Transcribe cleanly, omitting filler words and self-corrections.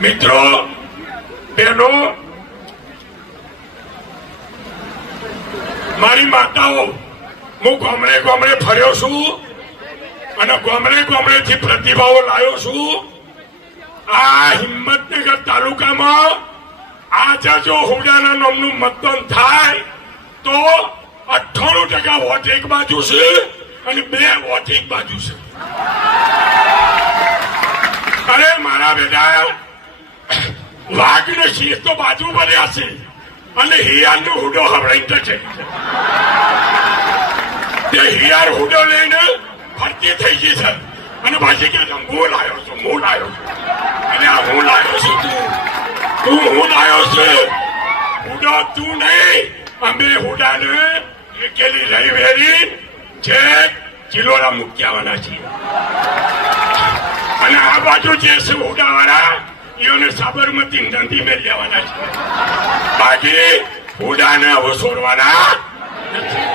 મિત્રો બહેનો મારી માતાઓ હું ગામડે ગામડે ફર્યો છું અને ગામડે થી પ્રતિભાવો લાવ્યો છું આ હિંમતનગર તાલુકામાં આજે જો હુડાના નામનું મતદાન થાય તો 98% વોટ એક બાજુ છે અને 2 વોટ એક બાજુ છે અરે મારા બેટા વાઘ ને શીર તો બાજુ બન્યા છે અને હિયાર નો હુડો હવડાઈ છે તે હિયાર હુડો લઈને ફરતી થઈ ગઈ છે અને પાછી કે હું લાવ્યો છું અને આ હું લાવ્યો છું હું લાવ્યો છું હુડો તું નહીં અમે હુડાને એકેલી લઈ વેરી છે કિલોના મૂક્યાવાના છીએ અને આ બાજુ જે છે હુડાવાળા એને સાબરમતી નદી મેં લેવાના છે બાકી હુડાને હવે છોડવાના નથી